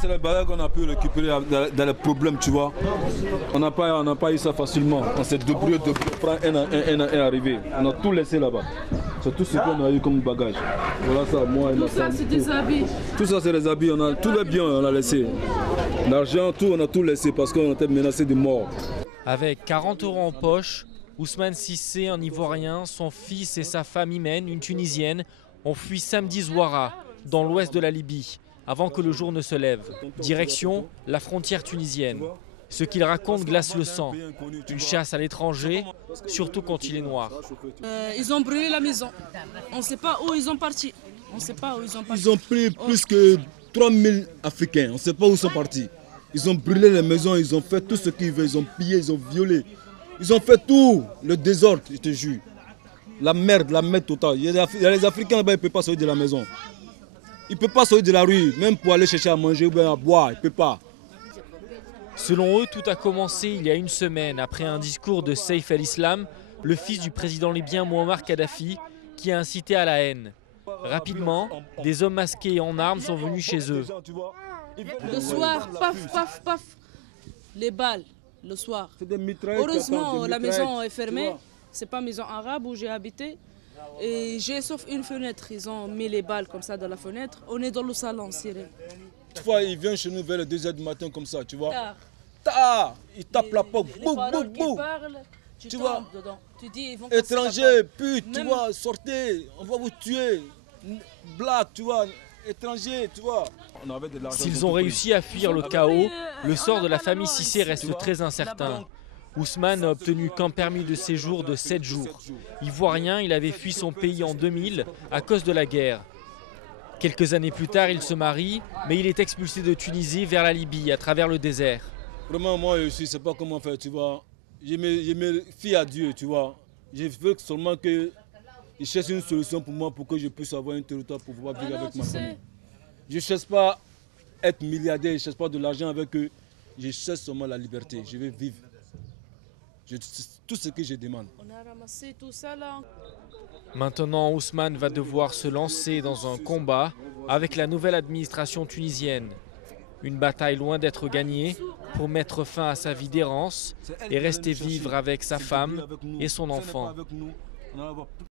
c'est le bagage qu'on a pu récupérer dans les problèmes, tu vois. On n'a pas eu ça facilement. On s'est débrouillé de prendre un arrivé. On a tout laissé là-bas. C'est tout ce qu'on a eu comme bagage. Voilà ça, moi et ma femme. Tout ça, c'est des habits. Tout ça, c'est les habits. On a tous les biens, on a laissé. L'argent, tout, on a tout laissé parce qu'on était menacé de mort. Avec 40 € en poche, Ousmane Cissé, un Ivoirien, son fils et sa femme Imen, une Tunisienne, ont fui samedi Zouara, dans l'ouest de la Libye, avant que le jour ne se lève. Direction la frontière tunisienne. Ce qu'ils racontent glace le sang. Une chasse à l'étranger, surtout quand il est noir. Ils ont brûlé la maison. On ne sait pas où ils ont parti. Ils ont pris plus que 3000 Africains. On ne sait pas où ils sont partis. Ils ont brûlé les maisons, ils ont fait tout ce qu'ils veulent. Ils ont pillé, ils ont violé. Ils ont fait tout. Le désordre, je te jure. La merde totale. Il y a les Africains là-bas, ils ne peuvent pas sortir de la maison. Ils ne peuvent pas sortir de la rue, même pour aller chercher à manger ou bien à boire. Ils ne peuvent pas. Selon eux, tout a commencé il y a une semaine, après un discours de Saïf el-Islam, le fils du président libyen Mouammar Kadhafi, qui a incité à la haine. Rapidement, des hommes masqués et en armes sont venus chez eux. Le soir, paf, paf, paf, les balles, le soir. Heureusement, la maison est fermée. C'est pas maison arabe où j'ai habité. Et j'ai sauf une fenêtre. Ils ont mis les balles comme ça dans la fenêtre. On est dans le salon, Cyril. Une fois, ils viennent chez nous vers les 2 h du matin comme ça, tu vois. Tard. Ils tapent la porte, boum, boum, boum. Tu vois, dedans. Tu dis, ils vont étrangers, pute, tu vois, sortez, on va vous tuer. Black, tu vois, étrangers, tu vois. S'ils ont réussi à fuir le chaos, le sort de la famille Cissé reste très incertain. Ousmane n'a obtenu qu'un permis de séjour de 7 jours. Ivoirien, il avait fui son pays en 2000 à cause de la guerre. Quelques années plus tard, il se marie, mais il est expulsé de Tunisie vers la Libye à travers le désert. Vraiment, moi, je ne sais pas comment faire, tu vois. Je me fie à Dieu, tu vois. Je veux seulement qu'il cherche une solution pour moi, pour que je puisse avoir un territoire pour pouvoir vivre avec ma famille. Je ne cherche pas être milliardaire, je ne cherche pas de l'argent avec eux. Je cherche seulement la liberté. Je veux vivre. Tout ce que je demande. On a ramassé tout ça là. Maintenant, Ousmane va devoir se lancer dans un combat avec la nouvelle administration tunisienne. Une bataille loin d'être gagnée pour mettre fin à sa vie d'errance et rester vivre avec sa femme et son enfant.